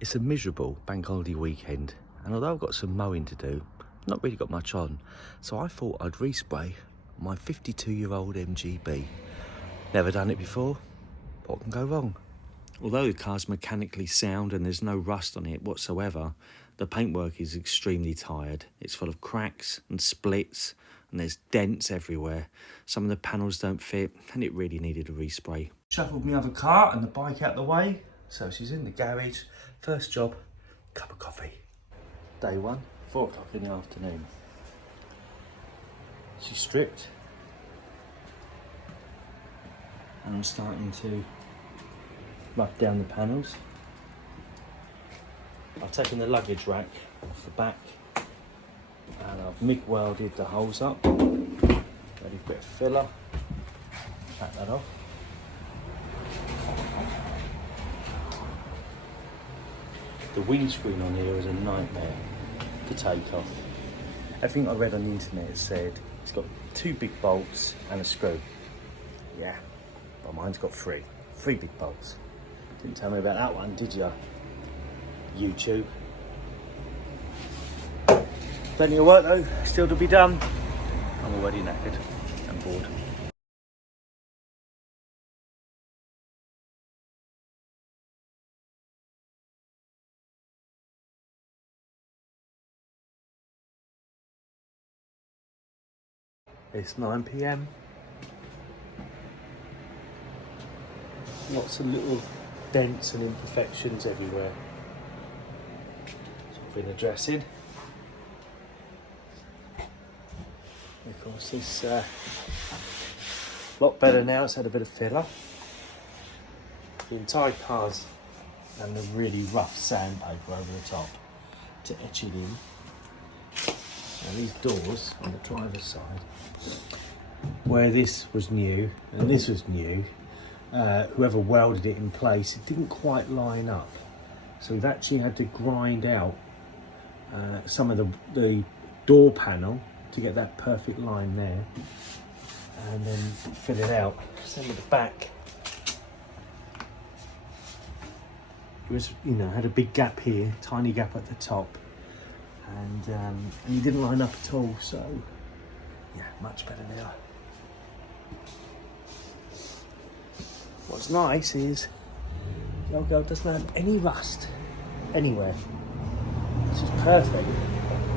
It's a miserable bank holiday weekend, and although I've got some mowing to do, I've not really got much on, so I thought I'd respray my 52-year-old MGB. Never done it before. What can go wrong? Although the car's mechanically sound and there's no rust on it whatsoever, the paintwork is extremely tired. It's full of cracks and splits, and there's dents everywhere. Some of the panels don't fit, and it really needed a respray. Shuffled my other car and the bike out the way, so she's in the garage. First job, cup of coffee. Day one, 4 o'clock in the afternoon. She's stripped, and I'm starting to rough down the panels. I've taken the luggage rack off the back and I've MIG welded the holes up, ready for a bit of filler. Pat that off. The windscreen on here is a nightmare to take off. Everything I read on the internet said it's got 2 big bolts and a screw. Yeah, but mine's got 3 big bolts. Didn't tell me about that one, did ya? YouTube. Plenty of work though, still to be done. I'm already knackered and bored. It's 9 PM. Lots of little dents and imperfections everywhere. Sort of in a dressing. Of course, this a lot better now. It's had a bit of filler. The entire car's and a really rough sandpaper over the top to etch it in. And these doors on the driver's side, where this was new and this was new, whoever welded it in place, it didn't quite line up. So we've actually had to grind out some of the door panel to get that perfect line there, and then fill it out. Same with the back. It was, had a big gap here, tiny gap at the top, and it didn't line up at all. So yeah, much better now. What's nice is the old girl doesn't have any rust anywhere. This is perfect.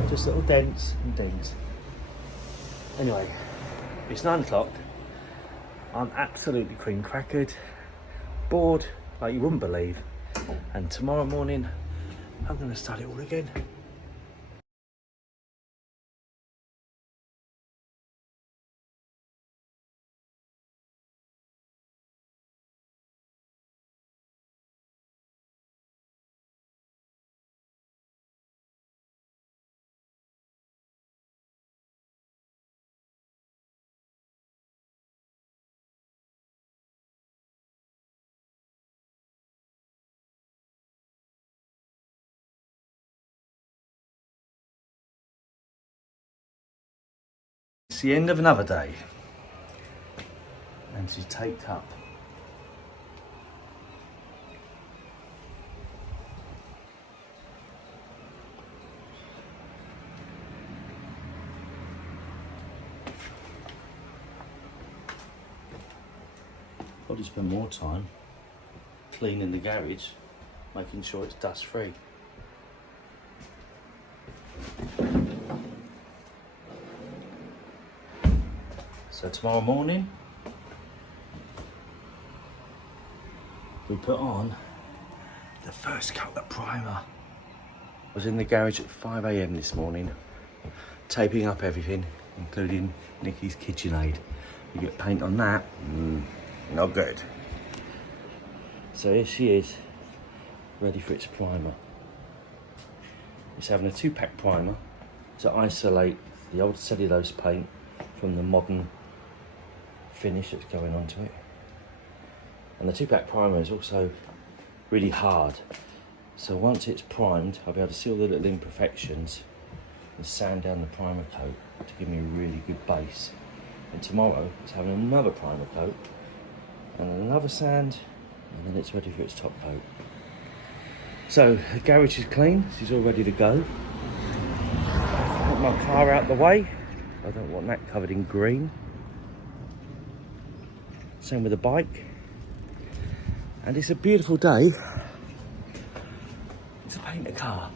Just little dents and dings. Anyway, it's 9 o'clock. I'm absolutely cream crackered, bored like you wouldn't believe. And tomorrow morning, I'm going to start it all again. It's the end of another day, and she's taped up. Probably spend more time cleaning the garage, making sure it's dust free. So tomorrow morning, we put on the first coat of primer. I was in the garage at 5 AM this morning, taping up everything, including Nikki's KitchenAid. You get paint on that, not good. So here she is, ready for its primer. It's having a 2-pack primer to isolate the old cellulose paint from the modern finish that's going onto it. And the 2-pack primer is also really hard. So once it's primed, I'll be able to see all the little imperfections and sand down the primer coat to give me a really good base. And tomorrow it's having another primer coat and another sand, and then it's ready for its top coat. So the garage is clean, this is all ready to go. Put my car out the way. I don't want that covered in green. Same with the bike. And it's a beautiful day to paint a car.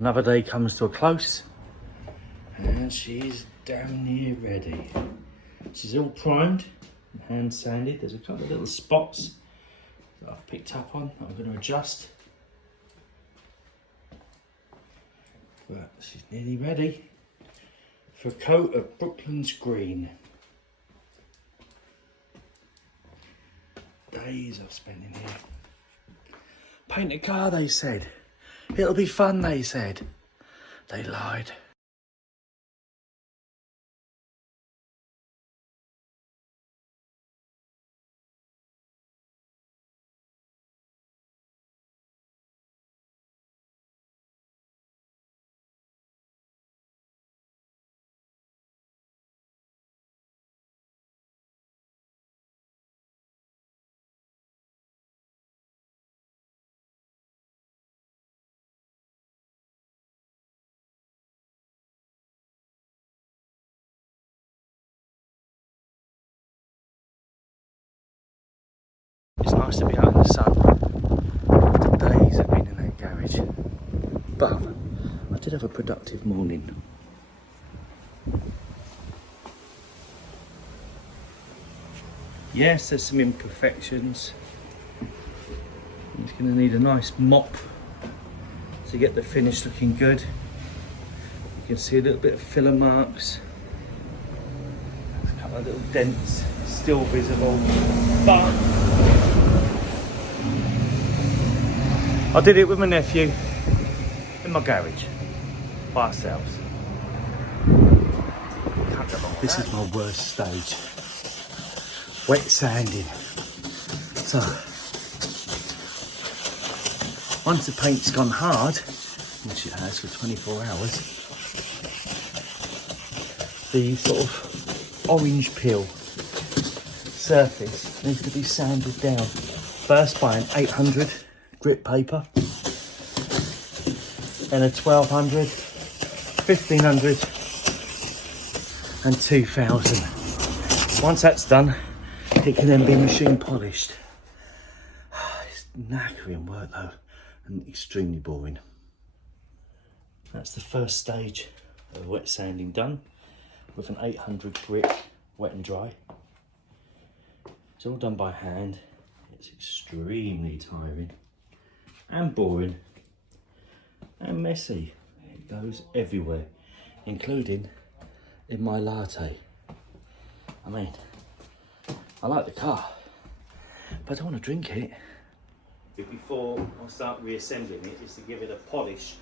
Another day comes to a close, and she's damn near ready. She's all primed and hand sanded. There's a couple of little spots that I've picked up on that I'm going to adjust. But she's nearly ready for a coat of Brooklands green. Days I've spent in here. Paint a car, they said. It'll be fun, they said. They lied. It's nice to be out in the sun after days of being in that garage. But I did have a productive morning. Yes, there's some imperfections. It's going to need a nice mop to get the finish looking good. You can see a little bit of filler marks. There's a couple of little dents still visible, but I did it with my nephew in my garage by ourselves. This is my worst stage. Wet sanding. So once the paint's gone hard, which it has for 24 hours, the sort of orange peel surface needs to be sanded down. First by an 800 grit paper, then a 1200, 1500 and 2000. Once that's done, it can then be machine polished. It's knackering work though, and extremely boring. That's the first stage of wet sanding done with an 800 grit wet and dry. It's all done by hand. It's extremely tiring and boring and messy. It goes everywhere, including in my latte. I mean, I like the car, but I don't want to drink it. Before I start reassembling it is to give it a polish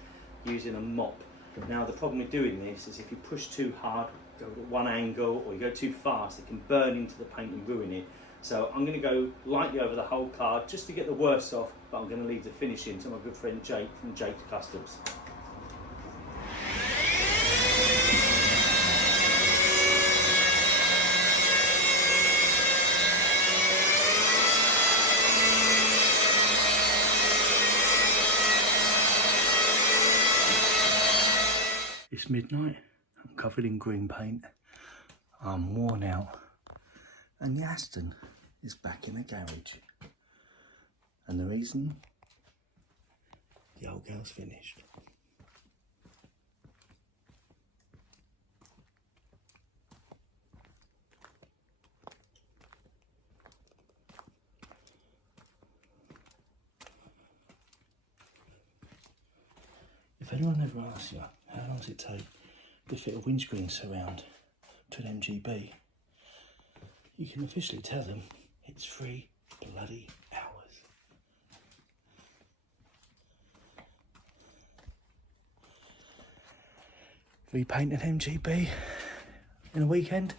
using a mop. Now the problem with doing this is if you push too hard, go at one angle, or you go too fast, it can burn into the paint and ruin it. So I'm going to go lightly over the whole car just to get the worst off, but I'm going to leave the finishing to my good friend Jake from Jake's Customs. It's midnight, I'm covered in green paint, I'm worn out, and the Aston is back in the garage. And the reason? The old girl's finished. If anyone ever asks you, how long does it take to fit a windscreen surround to an MGB, you can officially tell them it's 3 bloody hours. Repaint an MGB in a weekend?